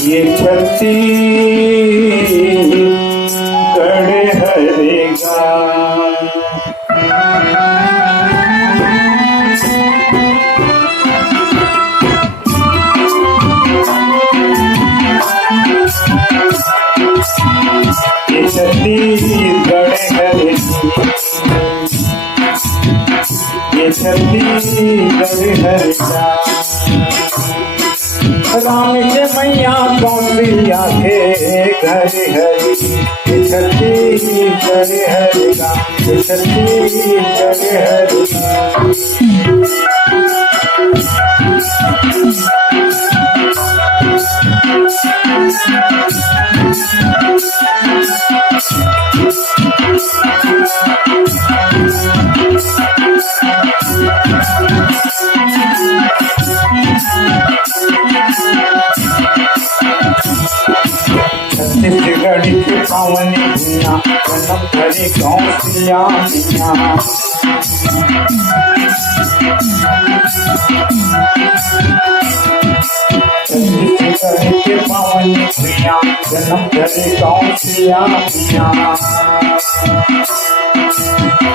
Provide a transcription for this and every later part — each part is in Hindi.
ये छत्तीसगढ़ हरेगा। ये छत्तीसगढ़ हरेगी, ये छत्तीसगढ़ हरेगा। राम के मैया कौशल्या के घर हरि, छत्तीसगढ़ हरेगा, छत्तीसगढ़ हरेगा। छत्तीसगढ़ के पावन भूमिया, जन्म धरे कौशल्या मैया। छत्तीसगढ़ के पावन भूमिया, जन्म धरे कौशल्या मैया।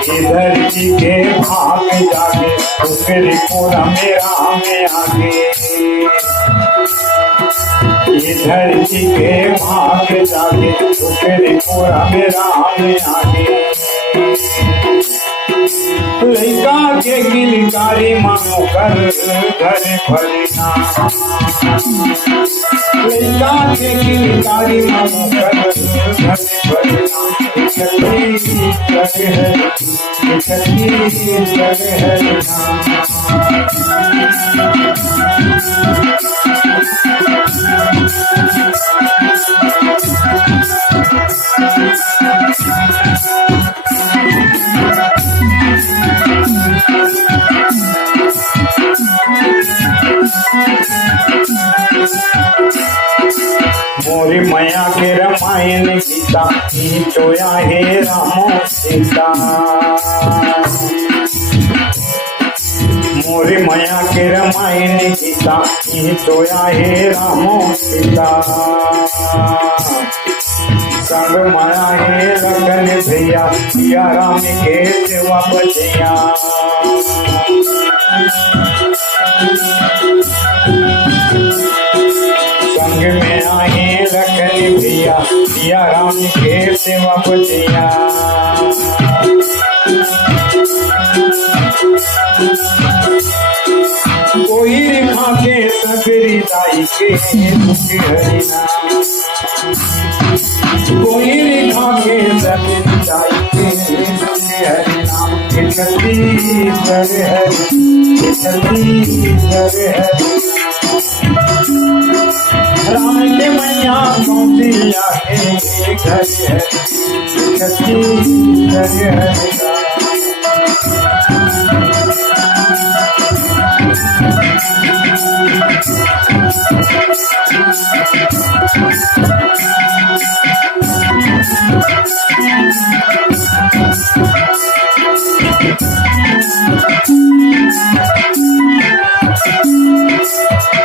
ये धरती के भाग जागे, फिर पूरा मेरा में आगे। ये धरती के भाग जागे, फिर पूरा मेरा में आगे। लैका के किलकारी मानो कर घर भरना, लैका के किलकारी मानो कर घर भरना। छत्तीसगढ़ है, छत्तीसगढ़ है ना। मोरी मैया के रामायण गीता, चोया हे रामो सीता। मोरी मैया के रामायण गीता, चोया हे रामो सीता। संग माया हे लखन भैया, सिया राम के सेवा बजैया। संग में आए लखन भैया, सिया राम के सेवा बजैया। कोई रेखा के सबरी दाई के दुख हरिना, कोई रेखा के सबरी दाई के दुख हरिना। ये छत्तीसगढ़ हरि, ये छत्तीसगढ़ हरि। राम के मैया कौशल्या के घर है, छत्तीसगढ़ हरेगा।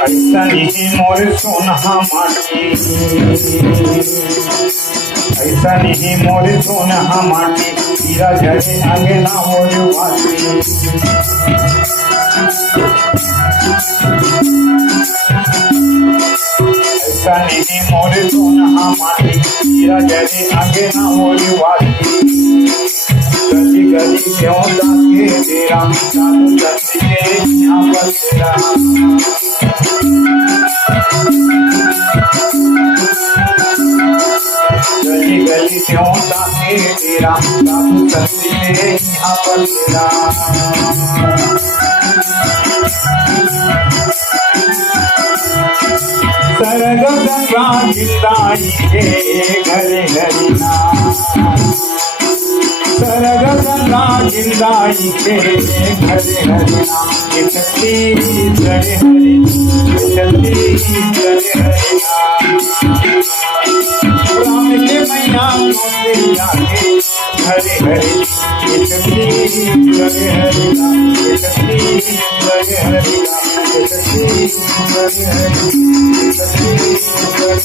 ऐसा नहीं मोर सोना माटी, ऐसा नहीं मोर सोना माटी। तीरा झरे आगे ना मोर वाटी। ऐसा नहीं मोर सोना माटी, तीरा झरे आगे ना मोर वाटी। गली गली क्यों जाके तेरा, साधु सत्य के यहाँ पर तेरा। गली गली क्यों जाके तेरा, साधु सत्य के यहाँ पर तेरा। सरग गंगा गिरदाई के घर हरिना, सरग गंगा गिरदाई के घर हरिना। ये छत्तीसगढ़ हरि, ये छत्तीसगढ़ हरिना। राम के मैया कौशल्या के घर हरि, ये छत्तीसगढ़ हरिना, ये छत्तीसगढ़ हरिना, ये छत्तीसगढ़ हरि, ये छत्तीसगढ़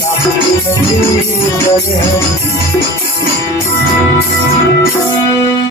तेरा